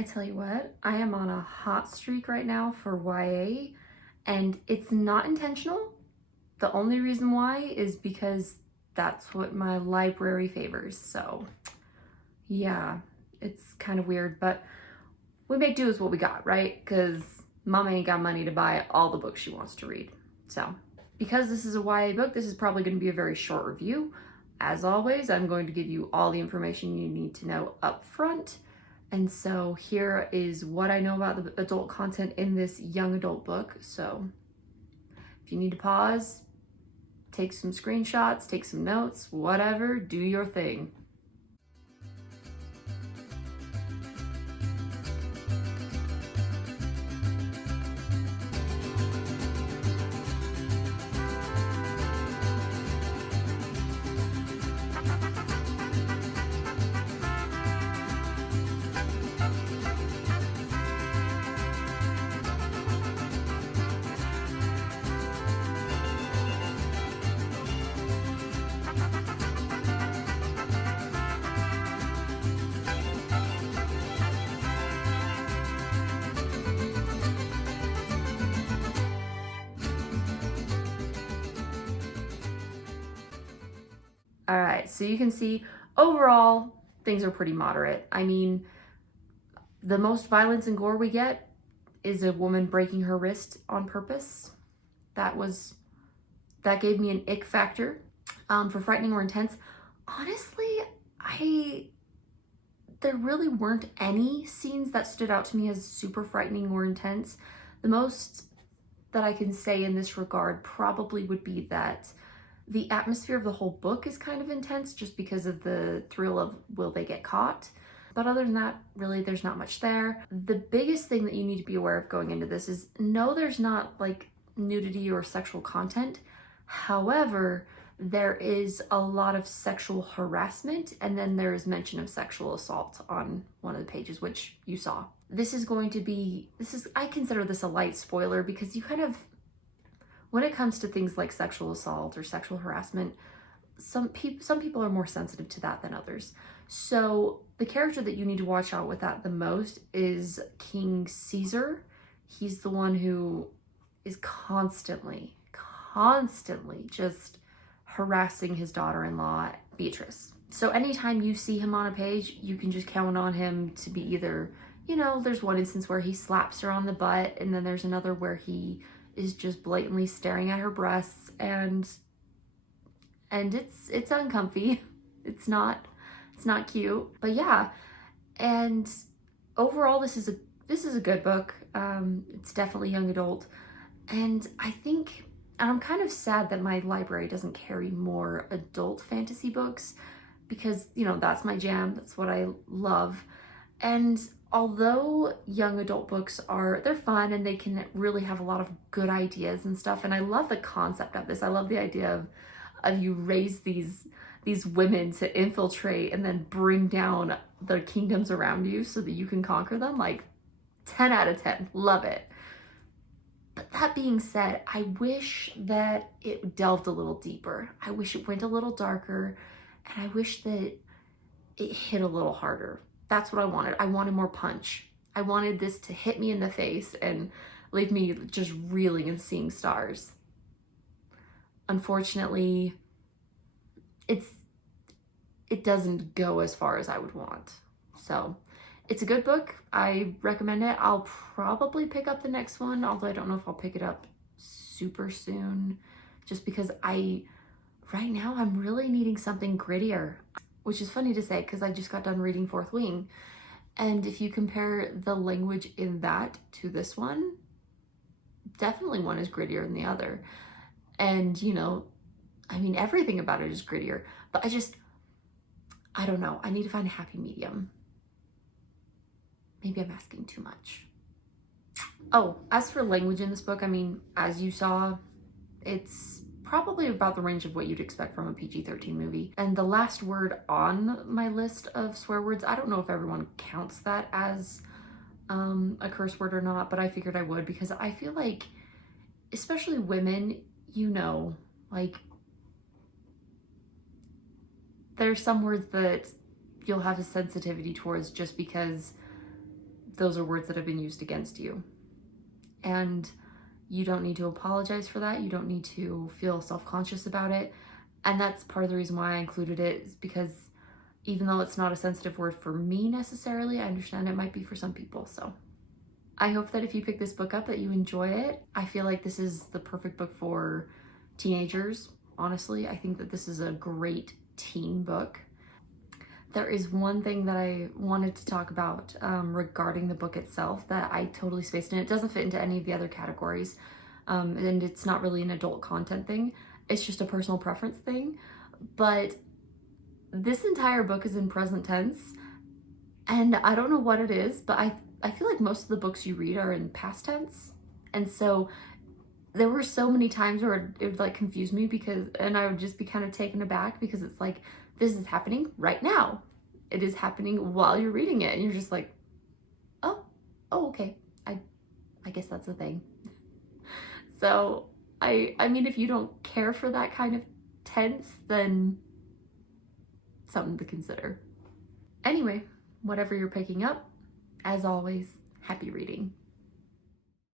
I tell you what, I am on a hot streak right now for YA, and it's not intentional. The only reason why is because that's what my library favors. So yeah, it's kind of weird, but we make do with what we got, right? Because mama ain't got money to buy all the books she wants to read. So because this is a YA book, this is probably going to be a very short review. As always, I'm going to give you all the information you need to know up front. And so here is what I know about the adult content in this young adult book. So if you need to pause, take some screenshots, take some notes, whatever, do your thing. All right, so you can see overall things are pretty moderate. I mean, the most violence and gore we get is a woman breaking her wrist on purpose. That gave me an ick factor. For frightening or intense, honestly, there really weren't any scenes that stood out to me as super frightening or intense. The most that I can say in this regard probably would be that the atmosphere of the whole book is kind of intense just because of the thrill of will they get caught. But other than that, really, there's not much there. The biggest thing that you need to be aware of going into this is no, there's not like nudity or sexual content. However, there is a lot of sexual harassment, and then there is mention of sexual assault on one of the pages, which you saw. I consider this a light spoiler because you kind of, when it comes to things like sexual assault or sexual harassment, some people are more sensitive to that than others. So the character that you need to watch out with that the most is King Caesar. He's the one who is constantly just harassing his daughter-in-law, Beatrice. So anytime you see him on a page, you can just count on him to be either, there's one instance where he slaps her on the butt, and then there's another where he is just blatantly staring at her breasts, and it's uncomfy. It's not cute. But yeah, and overall this is a good book. It's definitely young adult, and I'm kind of sad that my library doesn't carry more adult fantasy books because, that's my jam. That's what I love. And although young adult books they're fun and they can really have a lot of good ideas and stuff, and I love the concept of this. I love the idea of you raise these women to infiltrate and then bring down the kingdoms around you so that you can conquer them. Like 10 out of 10, love it. But that being said, I wish that it delved a little deeper. I wish it went a little darker, and I wish that it hit a little harder. That's what I wanted. I wanted more punch. I wanted this to hit me in the face and leave me just reeling and seeing stars. Unfortunately, it doesn't go as far as I would want. So it's a good book. I recommend it. I'll probably pick up the next one, although I don't know if I'll pick it up super soon, just because right now I'm really needing something grittier, which is funny to say because I just got done reading Fourth Wing. And if you compare the language in that to this one, definitely one is grittier than the other. And, everything about it is grittier, but I don't know. I need to find a happy medium. Maybe I'm asking too much. Oh, as for language in this book, as you saw, it's probably about the range of what you'd expect from a PG-13 movie. And the last word on my list of swear words, I don't know if everyone counts that as a curse word or not, but I figured I would because I feel like, especially women, there's some words that you'll have a sensitivity towards just because those are words that have been used against you. And you don't need to apologize for that. You don't need to feel self-conscious about it. And that's part of the reason why I included it, is because even though it's not a sensitive word for me necessarily, I understand it might be for some people. So I hope that if you pick this book up that you enjoy it. I feel like this is the perfect book for teenagers, honestly. I think that this is a great teen book. There is one thing that I wanted to talk about regarding the book itself that I totally spaced, and it doesn't fit into any of the other categories, and it's not really an adult content thing. It's just a personal preference thing. But this entire book is in present tense, and I don't know what it is, but I feel like most of the books you read are in past tense. And so there were so many times where it would like confuse me, and I would just be kind of taken aback, because it's like, this is happening right now. It is happening while you're reading it, and you're just like, oh, okay. I guess that's a thing. So I mean, if you don't care for that kind of tense, then something to consider. Anyway, whatever you're picking up, as always, happy reading.